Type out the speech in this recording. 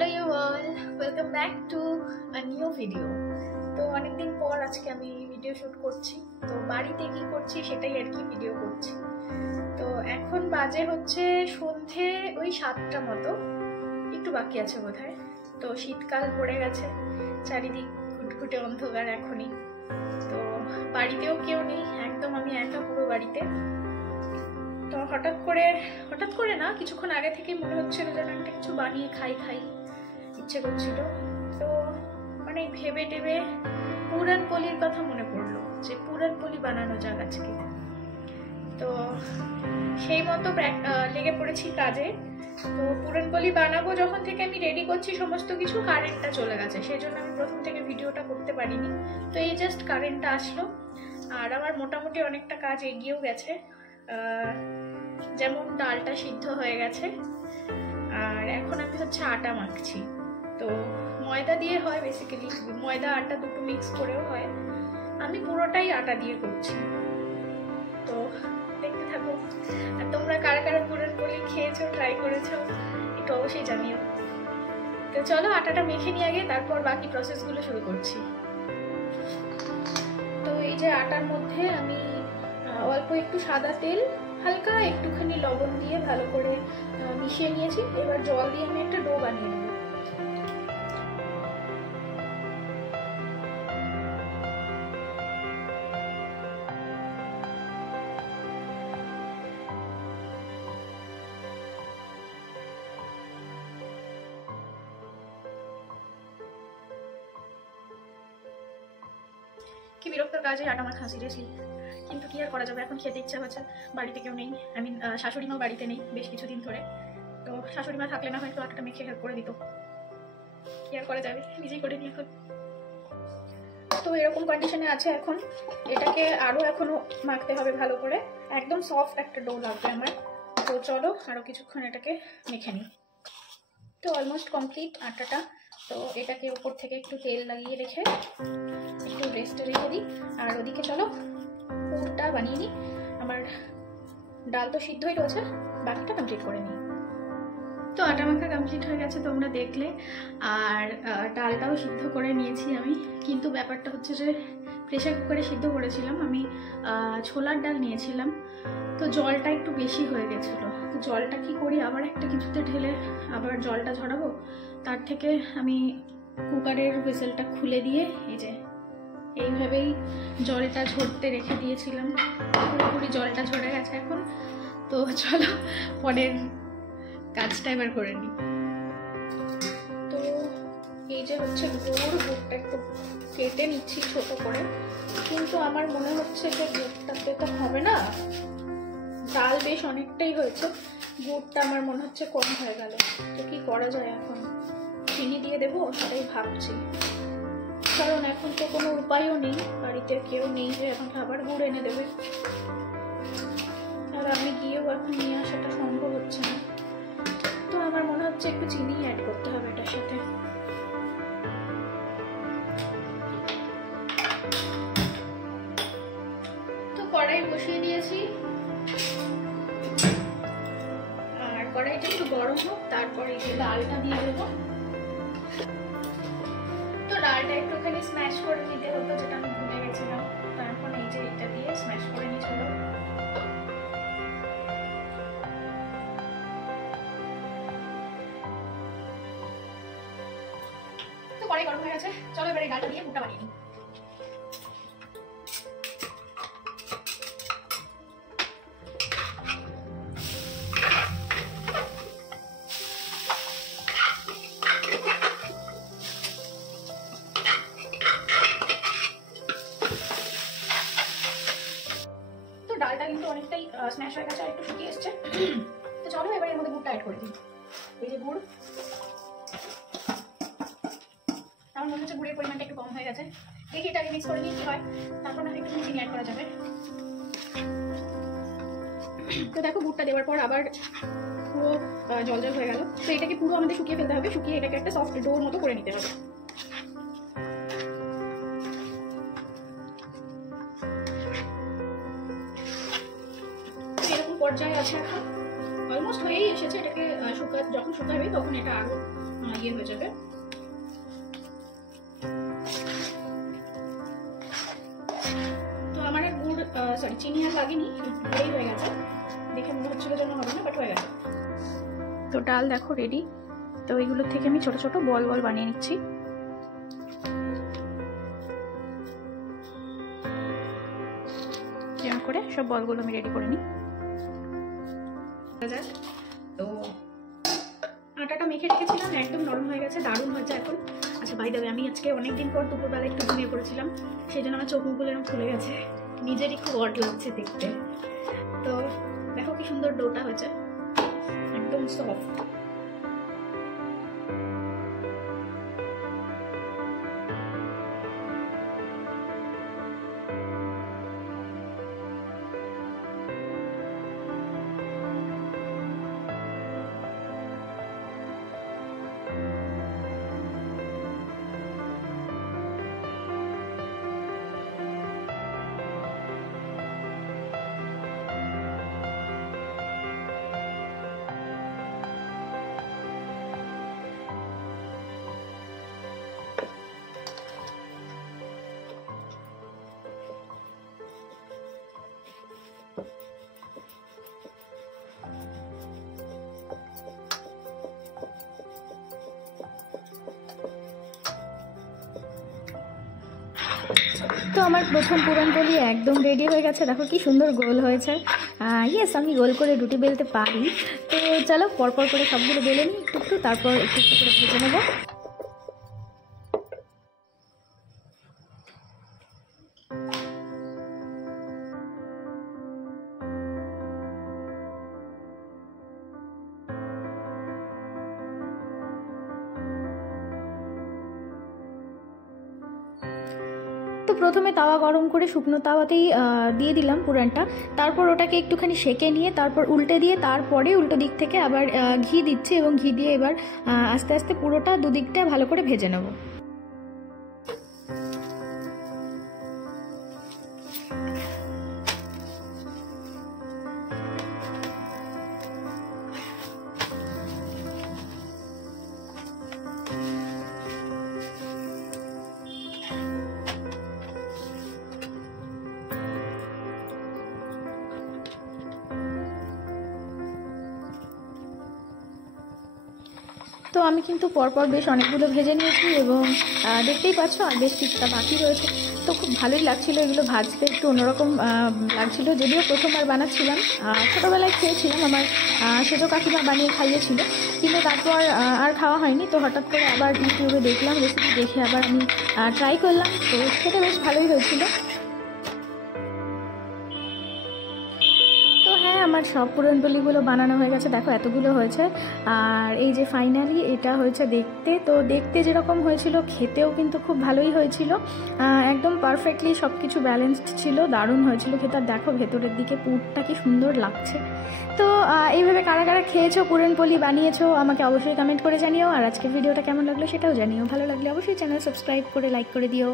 Hello you all, welcome back to a new video. তো অনেকদিন পর আজকে আমি ভিডিও শ্যুট করছি। তো বাড়িতে কি করছি সেটাই আর কি ভিডিও করছি। তো এখন বাজে হচ্ছে সন্ধে ওই 7টা মতো, একটু বাকি আছে বোধহয়। তো শীতকাল পড়ে গেছে, চারিদিক ঘুটঘুটে অন্ধকার এখনই। তো বাড়িতেও কেউ নেই, একদম আমি একা পুরো বাড়িতে। তো হঠাৎ করে না, কিছুক্ষণ আগে থেকে মনে হচ্ছিল যেন একটা কিছু বানিয়ে খাই ইচ্ছে করছিল। তো মানে ভেবে টেবে পুরানপোলির কথা মনে পড়লো যে পুরানপোলি বানানো যাক আজকে। তো সেই মতো লেগে পড়েছি কাজে। তো পুরানপোলি বানাবো যখন থেকে আমি রেডি করছি সমস্ত কিছু, কারেন্টটা চলে গেছে, সেই জন্য আমি প্রথম থেকে ভিডিওটা করতে পারিনি। তো এই জাস্ট কারেন্টটা আসলো, আর আমার মোটামুটি অনেকটা কাজ এগিয়েও গেছে। যেমন ডালটা সিদ্ধ হয়ে গেছে, আর এখন আমি হচ্ছে আটা মাখছি। তো ময়দা দিয়ে হয় বেসিক্যালি, ময়দা আটা দুটো মিক্স করেও হয়, আমি পুরোটাই আটা দিয়ে করছি। তো দেখতে থাকো, আর তোমরা কারা কারা পুরানপোলি খেয়েছো, ট্রাই করেছো একটু অবশ্যই জানিও। তো চলো আটাটা মেখে নিয়ে আগে, তারপর বাকি প্রসেসগুলো শুরু করছি। তো এই যে আটার মধ্যে আমি অল্প একটু সাদা তেল, হালকা একটুখানি লবণ দিয়ে ভালো করে মিশিয়ে নিয়েছি। এবার জল দিয়ে আমি একটা ডো বানিয়ে নেব। কি বিরক্তর কাজে আটা মাখা, সিরিয়াসলি। কিন্তু কি আর করা যাবে, এখন খেতে ইচ্ছা হচ্ছে। বাড়িতে কেউ নেই, আমি শাশুড়ি মাও বাড়িতে নেই বেশ কিছুদিন ধরে। তো শাশুড়ি মা থাকলে না হয়তো আটাটা মেখে হেল্প করে দিত, কি আর করা যাবে, নিজেই করে নিই এখন। তো এরকম কন্ডিশনে আছে এখন। এটাকে আরও এখনো মাখতে হবে ভালো করে, একদম সফট একটা ডো লাগবে আমার। তো চলো আরও কিছুক্ষণ এটাকে মেখে নিই। তো অলমোস্ট কমপ্লিট আটাটা। তো এটাকে উপর থেকে একটু তেল লাগিয়ে রেখে একটু রেস্টে রেখে দিই। আর ওদিকে চলো পুরটা বানিয়ে নিই। আমার ডাল তো সিদ্ধই রয়েছে, বাকিটা কমপ্লিট করে নিই। তো আটা মাখা কমপ্লিট হয়ে গেছে, তোমরা দেখলে। আর ডালটাও সিদ্ধ করে নিয়েছি আমি। কিন্তু ব্যাপারটা হচ্ছে যে প্রেশার কুকারে সিদ্ধ করেছিলাম আমি, ছোলার ডাল নিয়েছিলাম। তো জলটা একটু বেশি হয়ে গেছিলো। তো জলটা কি করি, আবার একটা কিছুতে ঢেলে আবার জলটা ঝরাবো, তার থেকে আমি কুকারের হুইসেলটা খুলে দিয়ে এই যে এইভাবেই জলটা ঝরতে রেখে দিয়েছিলাম। পুরোপুরি জলটা ঝরে গেছে এখন। তো চলো পরের কাজটা এবার করে নিই। তো এই যে হচ্ছে গুড়টা একটু কেটে নিচ্ছি ছোট করে, কিন্তু আমার মনে হচ্ছে যে গুড়টাতে তো হবে না, ডাল বেশ অনেকটাই হয়েছে, গুড়টা আমার মনে হচ্ছে কম হয়ে গেল। তো কি করা যায় এখন, চিনি দিয়ে দেবো সেটাই ভাবছি, কারণ এখন তো কোনো উপায়ও নেই, বাড়িতে কেউ নেই যে এখন খাবার গুড় এনে দেবে, আর আমি গিয়েও এখন নিয়ে আসাটা সম্ভব হচ্ছে না। তো আমার মনে হচ্ছে একটু চিনি অ্যাড করতে হবে এটার সাথে। তো কড়াই বসিয়ে দিয়েছি, আর কড়াইটা একটু গরম হোক, তারপরে এই যে ডালটা দিয়ে দেবো। তো ডালটা একটুখানি স্ম্যাশ করে নিতে হতো, যেটা আমি ভুলে গেছিলাম। তারপর এই যে এটা দিয়ে স্ম্যাশ করে নিয়েছিল। তো কড়াই গরম হয়ে গেছে, চলো এবার এই ডালটা দিয়ে পুরটা বানিয়ে নিই। ডালটা কিন্তু অনেকটাই স্ম্যাশ হয়ে গেছে, আর একটু শুকিয়ে এসছে। তো চলো এবার এর মধ্যে গুড়টা অ্যাড করে দিই। এই যে গুড়, আমার মনে হচ্ছে গুড়ের পরিমাণটা একটু কম হয়ে গেছে, দেখি এটাকে মিক্স করে নিই কি হয়, তারপর না একটু চিনি অ্যাড করা যাবে। তো দেখো গুড়টা দেওয়ার পর আবার পুরো জল জল হয়ে গেল। তো এটাকে পুরো আমাদের শুকিয়ে ফেলতে হবে, শুকিয়ে এটাকে একটা সফট ডোর মতো করে নিতে হবে। এরকম পর্যায়ে আছে এখন, অলমোস্ট অলমোস্ট হয়েই এসেছে। এটাকে যখন শুকাবে তখন এটা আরো ইয়ে হয়ে যাবে। তো আমার আর গুড় সরি চিনি আর লাগেনি, এই হয়ে গেছে। দেখে মনে হচ্ছিল যেন হবে না, বাট হয়ে গেছে। তো ডাল দেখো রেডি। তো এইগুলোর থেকে আমি ছোট ছোট বল বল বানিয়ে নিচ্ছি। এরকম করে সব বলগুলো আমি রেডি করে নিই। তো আটাটা মেখে রেখেছিলাম, একদম নরম হয়ে গেছে, দারুণ হয়েছে এখন। আচ্ছা বাই দ্য ওয়ে, আমি আজকে অনেকদিন পর দুপুরবেলা একটু ঘুমিয়ে পড়েছিলাম, সেই জন্য আমার চোখ মুখগুলো এরকম খুলে গেছে, নিজেরই খুব অড লাগছে দেখতে। তো দেখো কি সুন্দর ডোটা হয়েছে, একদম সফট। তো আমার প্রথম পুরনপোলি একদম রেডি হয়ে গেছে, দেখো কি সুন্দর গোল হয়েছে। ইয়েস, আমি গোল করে রুটি বেলতে পারি। তো চলো পরপর করে সবগুলো বেলে নিই একটু একটু, তারপর একটু একটু করে ভেজে নেবো। তো প্রথমে তাওয়া গরম করে শুকনো তাওয়াতেই দিয়ে দিলাম পুরানটা, তারপর ওটাকে একটুখানি সেঁকে নিয়ে তারপর উল্টে দিয়ে তারপরে উল্টো দিক থেকে আবার ঘি দিচ্ছি, এবং ঘি দিয়ে এবার আস্তে আস্তে পুরোটা দুদিকটা ভালো করে ভেজে নেব। তো আমি কিন্তু পরপর বেশ অনেকগুলো ভেজে নিয়েছি, এবং দেখতেই পাচ্ছ আর বেশ কিছুটা বাকি রয়েছে। তো খুব ভালোই লাগছিলো এগুলো ভাজতে, একটু অন্যরকম লাগছিলো, যদিও প্রথমবার বানাচ্ছিলাম। ছোটোবেলায় খেয়েছিলাম, আমার সেজো কাকিমা বানিয়ে খাইয়েছিল, কিন্তু তারপর আর খাওয়া হয়নি। তো হঠাৎ করে আবার ইউটিউবে দেখলাম, রেসিপি দেখে আবার আমি ট্রাই করলাম, তো খেতে বেশ ভালোই হয়েছিল। আমার সব পুরনপোলিগুলো বানানো হয়ে গেছে, দেখো এতগুলো হয়েছে। আর এই যে ফাইনালি এটা হয়েছে দেখতে, তো দেখতে যেরকম হয়েছিল খেতেও কিন্তু খুব ভালোই হয়েছিল, একদম পারফেক্টলি সব কিছু ব্যালেন্সড ছিল, দারুণ হয়েছিল খেতে। আর দেখো ভেতরের দিকে পুরটা কি সুন্দর লাগছে। তো এইভাবে কারা কারা খেয়েছো, পুরনপোলি বানিয়েছো, আমাকে অবশ্যই কমেন্ট করে জানিও। আর আজকে ভিডিওটা কেমন লাগলো সেটাও জানিও, ভালো লাগলে অবশ্যই চ্যানেল সাবস্ক্রাইব করে লাইক করে দিও।